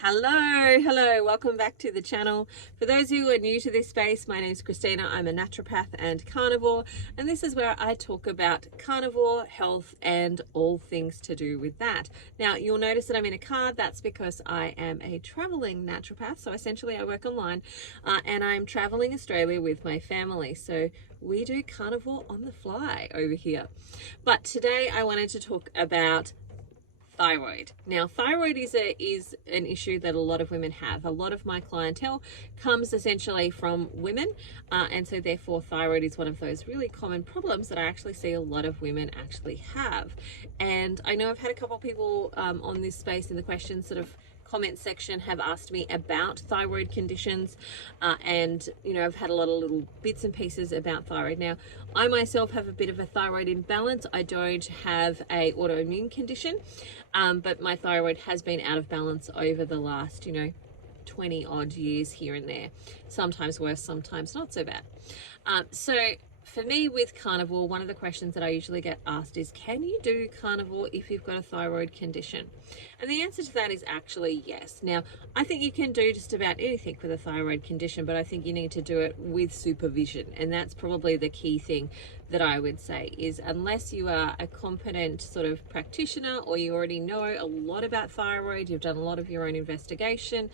Hello, welcome back to the channel. For those who are new to this space, my name is Christina. I'm a naturopath and carnivore, and this is where I talk about carnivore health and all things to do with that. Now, you'll notice that I'm in a car. That's because I am a traveling naturopath. So essentially I work online and I'm traveling Australia with my family. So we do carnivore on the fly over here. But today I wanted to talk about thyroid. Now, thyroid is an issue that a lot of women have. A lot of my clientele comes essentially from women, and so therefore thyroid is one of those really common problems that I actually see a lot of women actually have. And I know I've had a couple of people on this space in the questions sort of comment section have asked me about thyroid conditions, and I've had a lot of little bits and pieces about thyroid. Now, I myself have a bit of a thyroid imbalance. I don't have a autoimmune condition, but my thyroid has been out of balance over the last 20 odd years here and there, sometimes worse, sometimes not so bad. So for me with carnivore, one of the questions that I usually get asked is, can you do carnivore if you've got a thyroid condition? And the answer to that is actually yes. Now, I think you can do just about anything with a thyroid condition, but I think you need to do it with supervision. And that's probably the key thing that I would say is, unless you are a competent sort of practitioner or you already know a lot about thyroid, you've done a lot of your own investigation,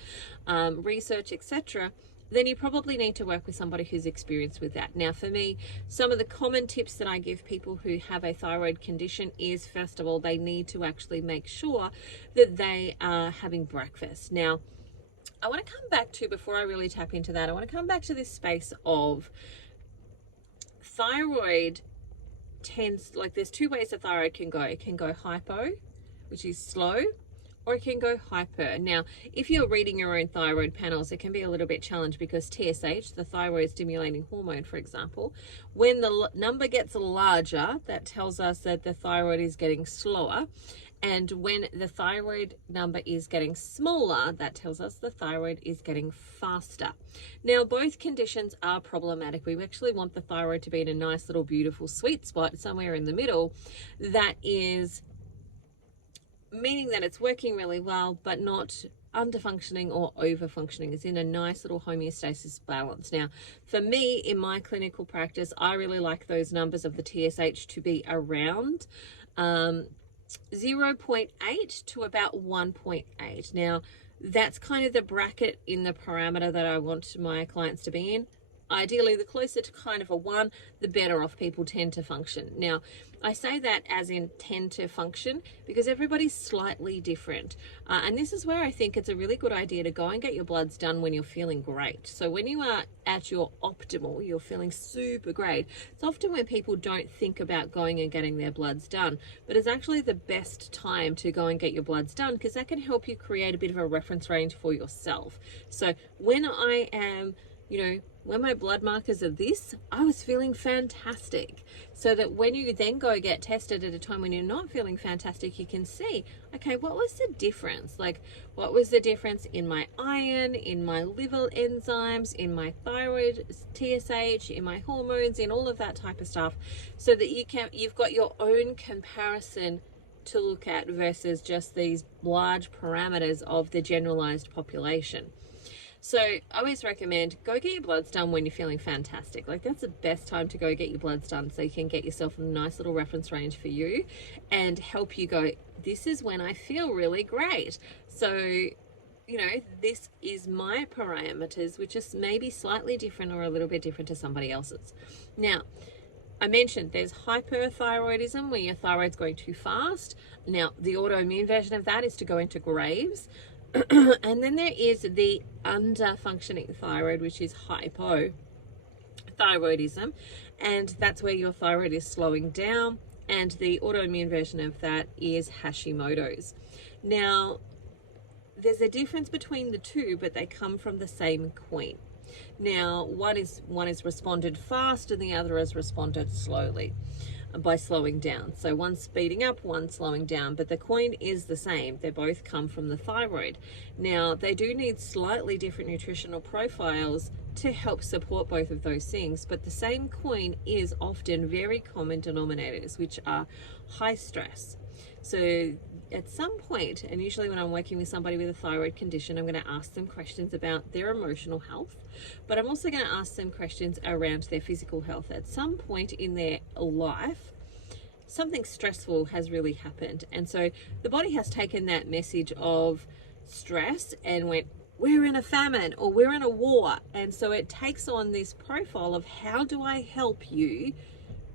research, etc., then you probably need to work with somebody who's experienced with that. Now, for me, some of the common tips that I give people who have a thyroid condition is, first of all, they need to actually make sure that they are having breakfast. Now, I want to come back to, before I really tap into that, I want to come back to this space of thyroid there's two ways the thyroid can go. It can go hypo, which is slow, or it can go hyper. Now, if you're reading your own thyroid panels, it can be a little bit challenged because TSH, the thyroid stimulating hormone, for example, when the number gets larger, that tells us that the thyroid is getting slower. And when the thyroid number is getting smaller, that tells us the thyroid is getting faster. Now, both conditions are problematic. We actually want the thyroid to be in a nice little beautiful sweet spot somewhere in the middle that is meaning that it's working really well, but not under-functioning or over-functioning. It's in a nice little homeostasis balance. Now, for me, in my clinical practice, I really like those numbers of the TSH to be around 0.8 to about 1.8. Now, that's kind of the bracket in the parameter that I want my clients to be in. Ideally, the closer to kind of a 1, the better off people tend to function. Now, I say that as in tend to function because everybody's slightly different. And this is where I think it's a really good idea to go and get your bloods done when you're feeling great. So when you are at your optimal, you're feeling super great. It's often when people don't think about going and getting their bloods done, but it's actually the best time to go and get your bloods done because that can help you create a bit of a reference range for yourself. So when I am, when my blood markers are this, I was feeling fantastic. So that when you then go get tested at a time when you're not feeling fantastic, you can see, okay, what was the difference? Like, what was the difference in my iron, in my liver enzymes, in my thyroid, TSH, in my hormones, in all of that type of stuff, so that you've got your own comparison to look at versus just these large parameters of the generalized population. So I always recommend go get your bloods done when you're feeling fantastic. Like, that's the best time to go get your bloods done so you can get yourself a nice little reference range for you and help you go, this is when I feel really great. So, this is my parameters, which is maybe slightly different or a little bit different to somebody else's. Now, I mentioned there's hyperthyroidism, where your thyroid's going too fast. Now, the autoimmune version of that is to go into Graves'. And then there is the under-functioning thyroid, which is hypothyroidism, and that's where your thyroid is slowing down, and the autoimmune version of that is Hashimoto's. Now, there's a difference between the two, but they come from the same coin. Now, one is responded fast and the other is responded slowly by slowing down. So one's speeding up, one's slowing down, but the coin is the same. They both come from the thyroid. Now, they do need slightly different nutritional profiles to help support both of those things, but the same coin is often very common denominators, which are high stress. So at some point, and usually when I'm working with somebody with a thyroid condition, I'm going to ask them questions about their emotional health, but I'm also going to ask them questions around their physical health. At some point in their life, something stressful has really happened, and so the body has taken that message of stress and went, we're in a famine or we're in a war, and so it takes on this profile of how do I help you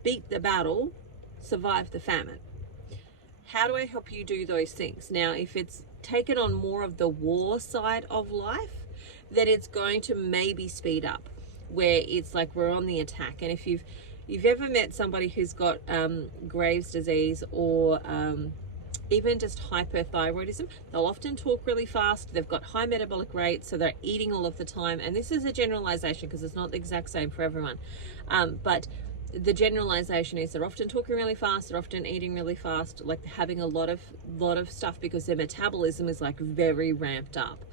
beat the battle, survive the famine. How do I help you do those things? Now, if it's taken on more of the war side of life, then it's going to maybe speed up, where it's like we're on the attack. And if you've ever met somebody who's got Graves' disease or even just hyperthyroidism, they'll often talk really fast. They've got high metabolic rates, so they're eating all of the time. And this is a generalization because it's not the exact same for everyone. But the generalization is they're often talking really fast, they're often eating really fast, like they're having a lot of stuff because their metabolism is like very ramped up.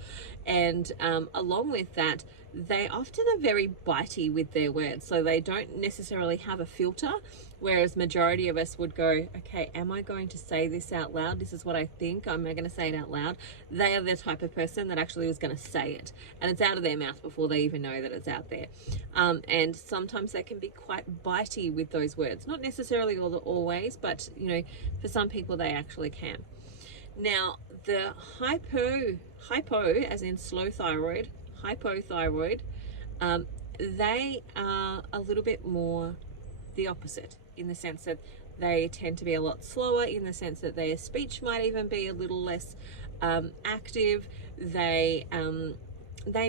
And along with that, they often are very bitey with their words, so they don't necessarily have a filter, whereas majority of us would go, okay, am I going to say this out loud? This is what I think. Am I going to say it out loud? They are the type of person that actually was going to say it, and it's out of their mouth before they even know that it's out there. And sometimes they can be quite bitey with those words, not necessarily always, but you know, for some people they actually can. Now, the hypo as in slow thyroid, hypothyroid, they are a little bit more the opposite, in the sense that they tend to be a lot slower, in the sense that their speech might even be a little less active. They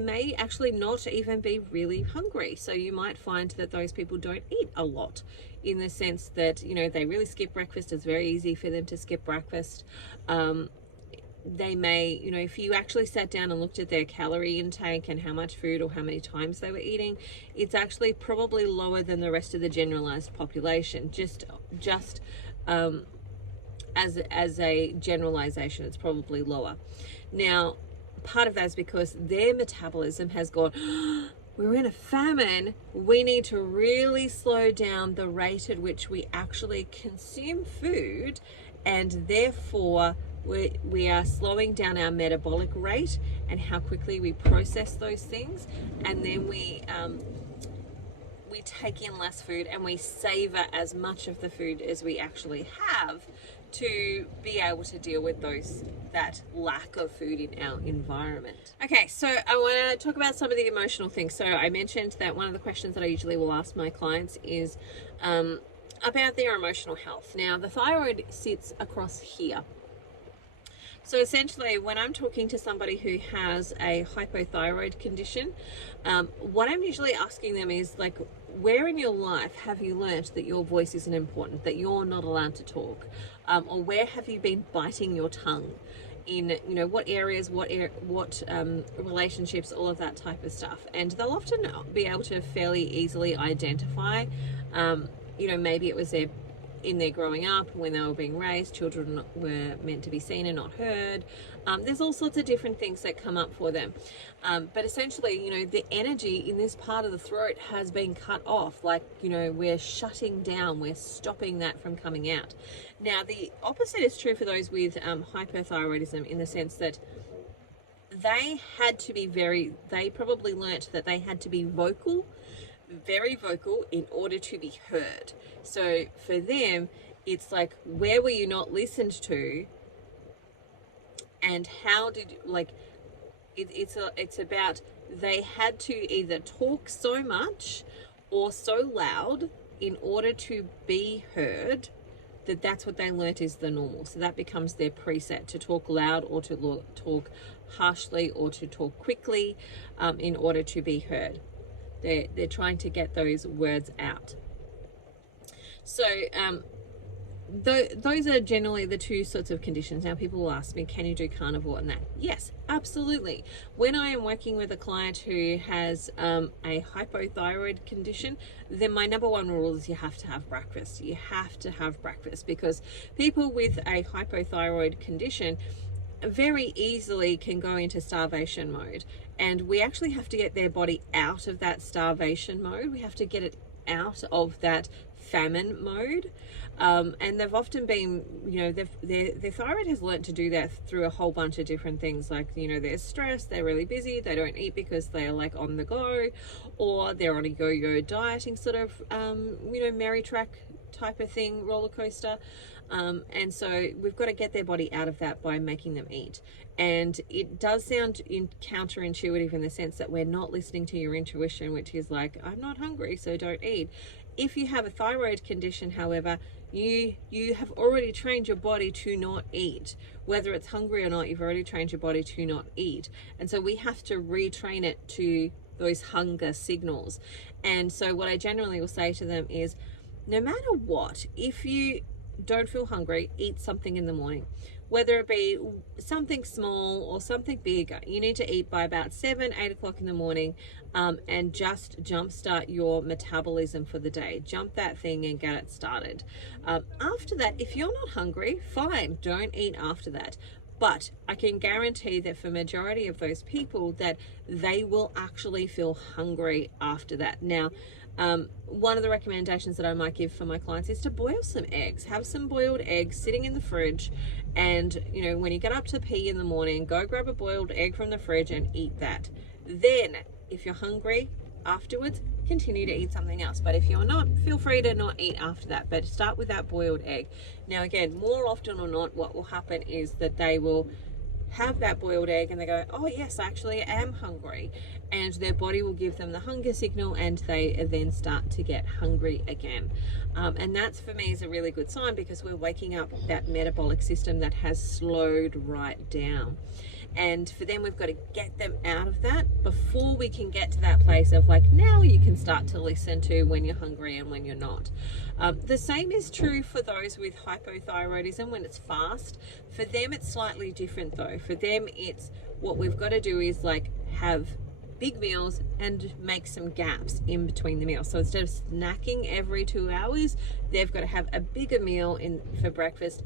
may actually not even be really hungry. So you might find that those people don't eat a lot, in the sense that, you know, they really skip breakfast. It's very easy for them to skip breakfast. They may, you know, if you actually sat down and looked at their calorie intake and how much food or how many times they were eating, it's actually probably lower than the rest of the generalized population. Just as a generalization, it's probably lower. Now, part of that is because their metabolism has gone, we're in a famine, we need to really slow down the rate at which we actually consume food, and therefore we are slowing down our metabolic rate and how quickly we process those things, and then we take in less food and we savor as much of the food as we actually have to be able to deal with that lack of food in our environment. Okay, so I want to talk about some of the emotional things. So I mentioned that one of the questions that I usually will ask my clients is about their emotional health. Now, the thyroid sits across here. So essentially, when I'm talking to somebody who has a hypothyroid condition, what I'm usually asking them is like, where in your life have you learnt that your voice isn't important, that you're not allowed to talk? Or where have you been biting your tongue? In, you know, what areas, what relationships, all of that type of stuff. And they'll often be able to fairly easily identify, you know, maybe it was in their growing up, when they were being raised, children were meant to be seen and not heard. There's all sorts of different things that come up for them. But essentially, you know, the energy in this part of the throat has been cut off. Like, you know, we're shutting down, we're stopping that from coming out. Now, the opposite is true for those with hyperthyroidism, in the sense that they probably learnt that they had to be vocal, very vocal, in order to be heard. So for them, it's like, where were you not listened to, and how did you, like, it's about, they had to either talk so much or so loud in order to be heard, that's what they learnt is the normal. So that becomes their preset, to talk loud or to talk harshly or to talk quickly in order to be heard. They're trying to get those words out. So those are generally the two sorts of conditions. Now, people will ask me, can you do carnivore and that? Yes, absolutely. When I am working with a client who has a hypothyroid condition, then my number one rule is you have to have breakfast. You have to have breakfast, because people with a hypothyroid condition very easily can go into starvation mode, and we actually have to get their body out of that starvation mode. We have to get it out of that famine mode. And they've often been, you know, their thyroid has learned to do that through a whole bunch of different things. Like, you know, they're stressed, they're really busy, they don't eat because they're like on the go, or they're on a yo-yo dieting sort of, you know, merry track type of thing, roller coaster. And so we've got to get their body out of that by making them eat. And it does sound counterintuitive in the sense that we're not listening to your intuition, which is like, I'm not hungry, so don't eat. If you have a thyroid condition, however, you have already trained your body to not eat. Whether it's hungry or not, you've already trained your body to not eat. And so we have to retrain it to those hunger signals. And so what I generally will say to them is, no matter what, if you don't feel hungry, eat something in the morning. Whether it be something small or something big, you need to eat by about 7, 8 o'clock in the morning, and just jumpstart your metabolism for the day. Jump that thing and get it started. After that, if you're not hungry, fine, don't eat after that. But I can guarantee that for majority of those people that they will actually feel hungry after that. Now, one of the recommendations that I might give for my clients is to boil some eggs. Have some boiled eggs sitting in the fridge, and you know, when you get up to pee in the morning, go grab a boiled egg from the fridge and eat that. Then if you're hungry afterwards, continue to eat something else. But if you're not, feel free to not eat after that, but start with that boiled egg. Now again, more often or not, what will happen is that they will have that boiled egg and they go, oh yes, actually I am hungry, and their body will give them the hunger signal and they then start to get hungry again. And that's, for me, is a really good sign, because we're waking up that metabolic system that has slowed right down. And for them, we've got to get them out of that before we can get to that place of like, now you can start to listen to when you're hungry and when you're not. The same is true for those with hypothyroidism when it's fast. For them, it's slightly different though. For them, it's what we've got to do is like have big meals and make some gaps in between the meals. So instead of snacking every 2 hours, they've got to have a bigger meal for breakfast,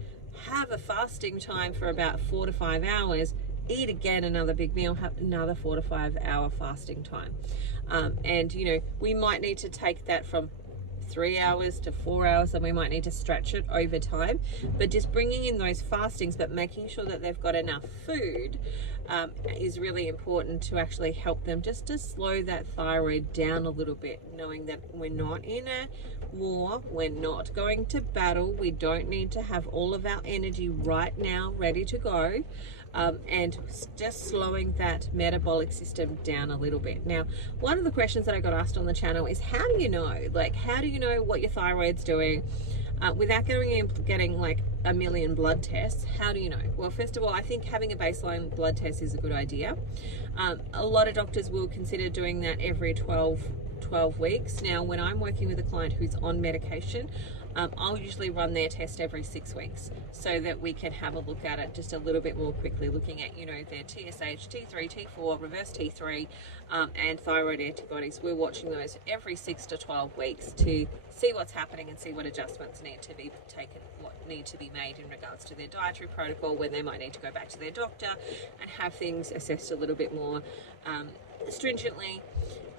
have a fasting time for about 4 to 5 hours, eat again another big meal, have another 4 to 5 hour fasting time. And you know, we might need to take that from 3 hours to 4 hours, and we might need to stretch it over time. But just bringing in those fastings, but making sure that they've got enough food is really important to actually help them just to slow that thyroid down a little bit, knowing that we're not in a war, we're not going to battle, we don't need to have all of our energy right now ready to go. And just slowing that metabolic system down a little bit. Now, one of the questions that I got asked on the channel is, how do you know? Like, how do you know what your thyroid's doing without getting like a million blood tests? How do you know? Well, first of all, I think having a baseline blood test is a good idea. A lot of doctors will consider doing that every 12 weeks. Now, when I'm working with a client who's on medication, I'll usually run their test every 6 weeks so that we can have a look at it just a little bit more quickly, looking at, you know, their TSH, T3, T4, reverse T3, and thyroid antibodies. We're watching those every 6 to 12 weeks to see what's happening and see what adjustments need to be taken, what need to be made in regards to their dietary protocol, when they might need to go back to their doctor and have things assessed a little bit more stringently.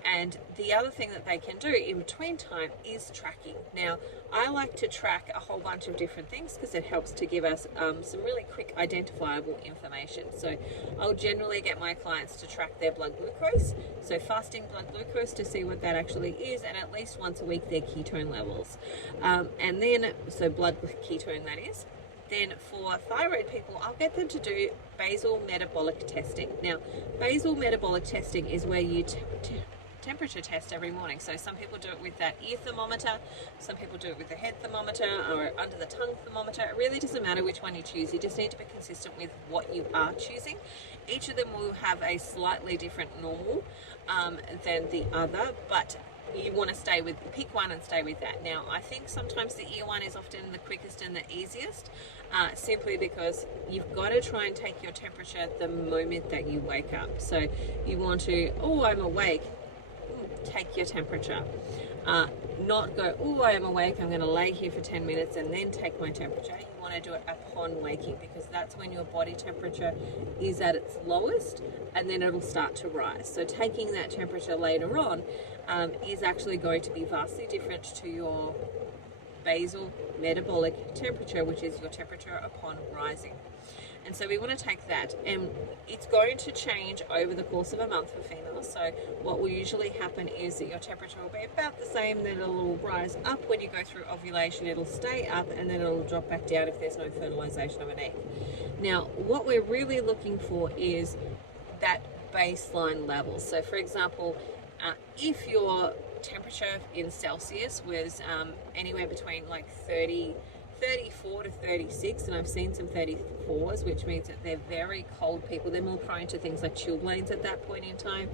And the other thing that they can do in between time is tracking. Now, I like to track a whole bunch of different things because it helps to give us some really quick identifiable information. So I'll generally get my clients to track their blood glucose, so fasting blood glucose, to see what that actually is, and at least once a week their ketone levels. And then, so blood ketone that is. Then for thyroid people, I'll get them to do basal metabolic testing. Now, basal metabolic testing is where you temperature test every morning. So some people do it with that ear thermometer, some people do it with the head thermometer or under the tongue thermometer. It really doesn't matter which one you choose. You just need to be consistent with what you are choosing. Each of them will have a slightly different normal than the other, but you want to pick one and stay with that. Now, I think sometimes the ear one is often the quickest and the easiest, simply because you've got to try and take your temperature the moment that you wake up. So you want to, oh, I'm awake, take your temperature. Not go, oh, I am awake, I'm going to lay here for 10 minutes and then take my temperature. You want to do it upon waking, because that's when your body temperature is at its lowest, and then it'll start to rise. So taking that temperature later on is actually going to be vastly different to your basal metabolic temperature, which is your temperature upon rising. And so we want to take that, and it's going to change over the course of a month for females. So what will usually happen is that your temperature will be about the same, then it'll rise up when you go through ovulation, it'll stay up, and then it'll drop back down if there's no fertilization of an egg. Now, what we're really looking for is that baseline level. So for example, if your temperature in Celsius was anywhere between like 34 to 36, and I've seen some 34s, which means that they're very cold people. They're more prone to things like chilblains at that point in time.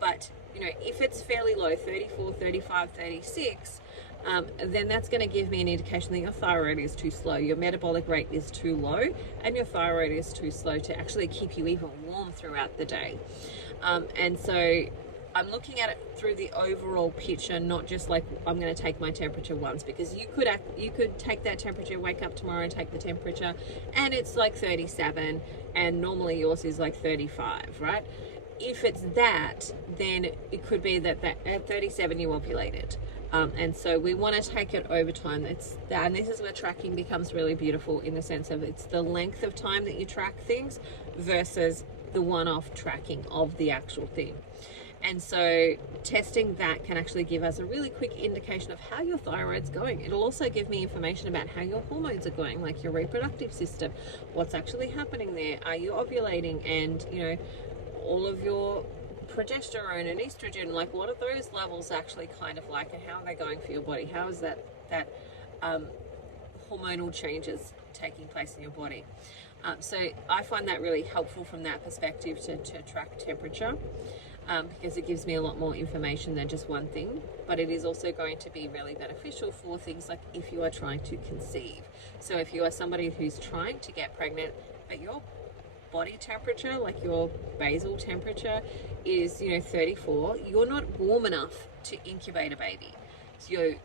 But you know, if it's fairly low, 34, 35, 36, then that's going to give me an indication that your thyroid is too slow, your metabolic rate is too low, and your thyroid is too slow to actually keep you even warm throughout the day. And so I'm looking at it through the overall picture, not just like I'm going to take my temperature once, because you could take that temperature, wake up tomorrow and take the temperature, and it's like 37, and normally yours is like 35, right? If it's that, then it could be that at 37 you ovulated. And so we want to take it over time. And this is where tracking becomes really beautiful, in the sense of it's the length of time that you track things versus the one-off tracking of the actual thing. And so testing that can actually give us a really quick indication of how your thyroid's going. It'll also give me information about how your hormones are going, like your reproductive system, what's actually happening there, are you ovulating, and you know, all of your progesterone and estrogen, like what are those levels actually kind of like, and how are they going for your body? How is that hormonal changes taking place in your body? So I find that really helpful from that perspective to track temperature. Because it gives me a lot more information than just one thing, but it is also going to be really beneficial for things like if you are trying to conceive. So if you are somebody who's trying to get pregnant, but your body temperature, like your basal temperature is, you know, 34, you're not warm enough to incubate a baby.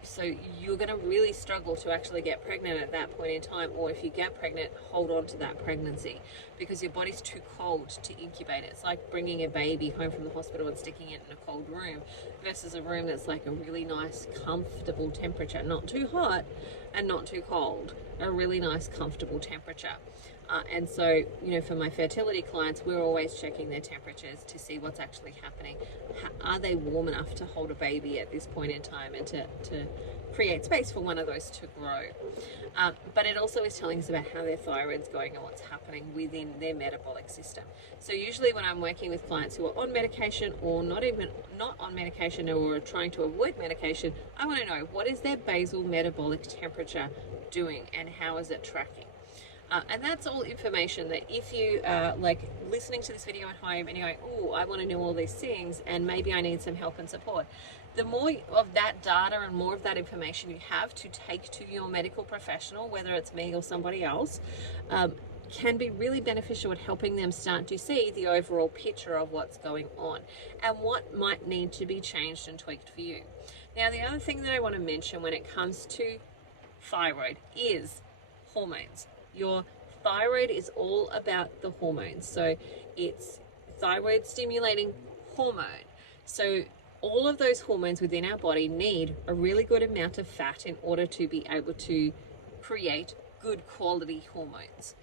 So you're going to really struggle to actually get pregnant at that point in time, or if you get pregnant, hold on to that pregnancy, because your body's too cold to incubate it. It's like bringing a baby home from the hospital and sticking it in a cold room versus a room that's like a really nice, comfortable temperature, not too hot and not too cold, a really nice, comfortable temperature. And so, you know, for my fertility clients, we're always checking their temperatures to see what's actually happening. Are they warm enough to hold a baby at this point in time and to create space for one of those to grow? But it also is telling us about how their thyroid's going and what's happening within their metabolic system. So usually when I'm working with clients who are on medication or not on medication or trying to avoid medication, I want to know, what is their basal metabolic temperature doing and how is it tracking? And that's all information that if you are like listening to this video at home and you're going, oh, I want to know all these things and maybe I need some help and support, the more of that data and more of that information you have to take to your medical professional, whether it's me or somebody else, can be really beneficial at helping them start to see the overall picture of what's going on and what might need to be changed and tweaked for you. Now, the other thing that I want to mention when it comes to thyroid is hormones. Your thyroid is all about the hormones. So it's thyroid stimulating hormone. So all of those hormones within our body need a really good amount of fat in order to be able to create good quality hormones.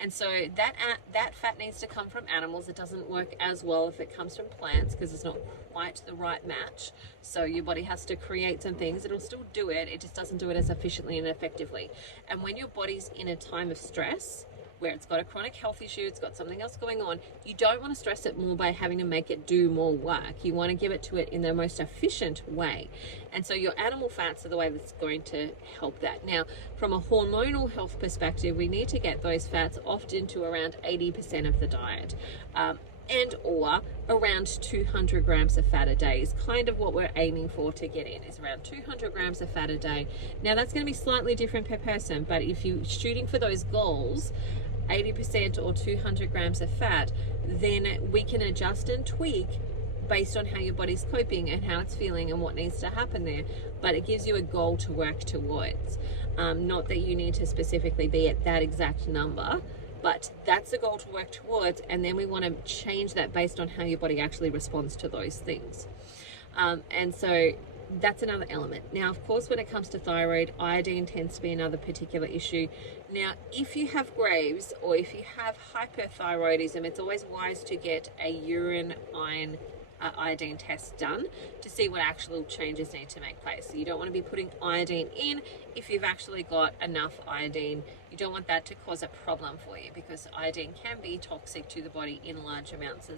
And so that fat needs to come from animals. It doesn't work as well if it comes from plants because it's not quite the right match. So your body has to create some things. It'll still do it. It just doesn't do it as efficiently and effectively. And when your body's in a time of stress, where it's got a chronic health issue, it's got something else going on, you don't want to stress it more by having to make it do more work. You want to give it to it in the most efficient way. And so your animal fats are the way that's going to help that. Now, from a hormonal health perspective, we need to get those fats often to around 80% of the diet. And or around 200 grams of fat a day is kind of what we're aiming for to get in, is around 200 grams of fat a day. Now, that's going to be slightly different per person, but if you're shooting for those goals, 80% or 200 grams of fat, then we can adjust and tweak based on how your body's coping and how it's feeling and what needs to happen there. But it gives you a goal to work towards. Not that you need to specifically be at that exact number, but that's the goal to work towards, and then we want to change that based on how your body actually responds to those things. And so that's another element. Now, of course, when it comes to thyroid, iodine tends to be another particular issue. Now, if you have Graves or if you have hyperthyroidism, it's always wise to get a urine iodine test done to see what actual changes need to make place. So you don't want to be putting iodine in if you've actually got enough iodine. You don't want that to cause a problem for you, because iodine can be toxic to the body in large amounts,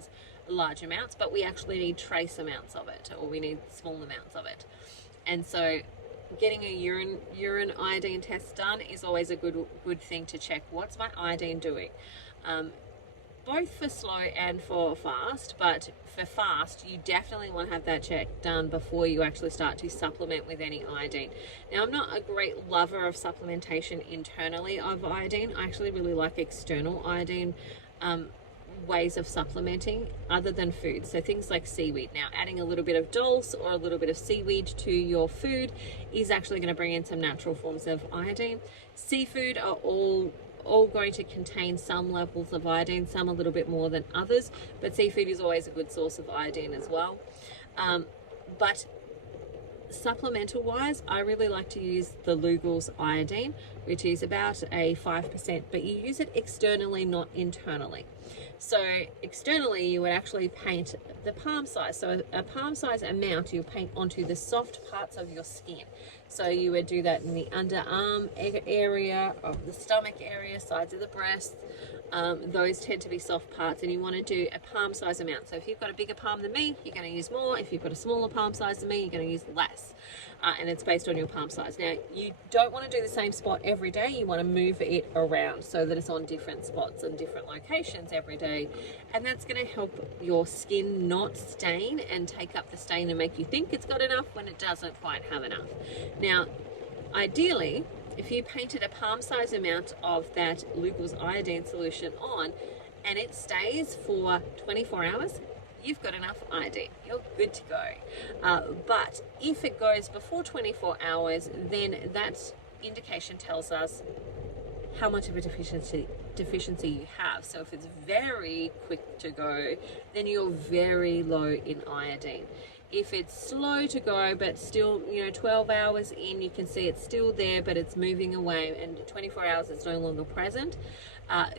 but we actually need trace amounts of it, or we need small amounts of it. And so getting a urine iodine test done is always a good thing to check. What's my iodine doing? Both for slow and for fast, but for fast, you definitely want to have that check done before you actually start to supplement with any iodine. Now, I'm not a great lover of supplementation internally of iodine. I actually really like external iodine ways of supplementing other than food. So things like seaweed. Now, adding a little bit of dulse or a little bit of seaweed to your food is actually going to bring in some natural forms of iodine. Seafood are all going to contain some levels of iodine, some a little bit more than others, but seafood is always a good source of iodine as well. But supplemental wise, I really like to use the Lugol's iodine, which is about a 5%, but you use it externally, not internally. So externally, you would actually paint the palm size. So a palm size amount you paint onto the soft parts of your skin. So you would do that in the underarm area, of the stomach area, sides of the breast. Those tend to be soft parts, and you want to do a palm size amount. So if you've got a bigger palm than me, you're going to use more. If you've got a smaller palm size than me, you're going to use less. And it's based on your palm size. Now, you don't want to do the same spot every day. You want to move it around so that it's on different spots and different locations every day. And that's going to help your skin not stain and take up the stain and make you think it's got enough when it doesn't quite have enough. Now, ideally, if you painted a palm size amount of that Lugol's iodine solution on and it stays for 24 hours, you've got enough iodine. You're good to go. But if it goes before 24 hours, then that indication tells us how much of a deficiency you have. So if it's very quick to go, then you're very low in iodine. If it's slow to go, but still, 12 hours in, you can see it's still there, but it's moving away, and 24 hours it's no longer present,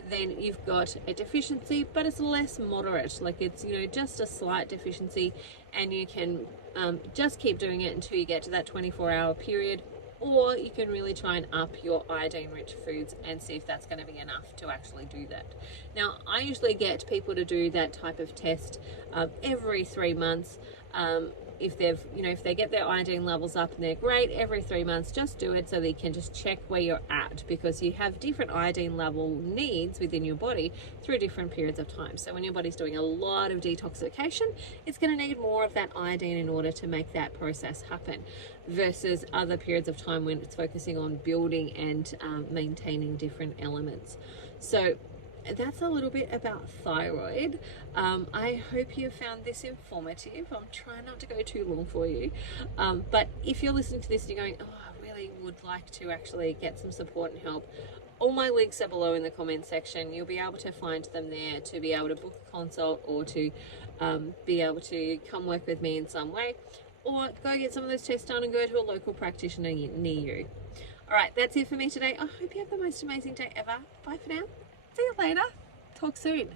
then you've got a deficiency, but it's less moderate. Like it's, just a slight deficiency, and you can just keep doing it until you get to that 24-hour period, or you can really try and up your iodine-rich foods and see if that's going to be enough to actually do that. Now, I usually get people to do that type of test every 3 months. If they get their iodine levels up and they're great, every 3 months, just do it so that you can just check where you're at, because you have different iodine level needs within your body through different periods of time. So when your body's doing a lot of detoxification, it's going to need more of that iodine in order to make that process happen, versus other periods of time when it's focusing on building and maintaining different elements. So that's a little bit about thyroid. I hope you found this informative. I'm trying not to go too long for you. But if you're listening to this and you're going, I really would like to actually get some support and help, all my links are below in the comment section. You'll be able to find them there to be able to book a consult, or to be able to come work with me in some way, or go get some of those tests done and go to a local practitioner near you. All right, that's it for me today. I hope you have the most amazing day ever. Bye for now. See you later. Talk soon.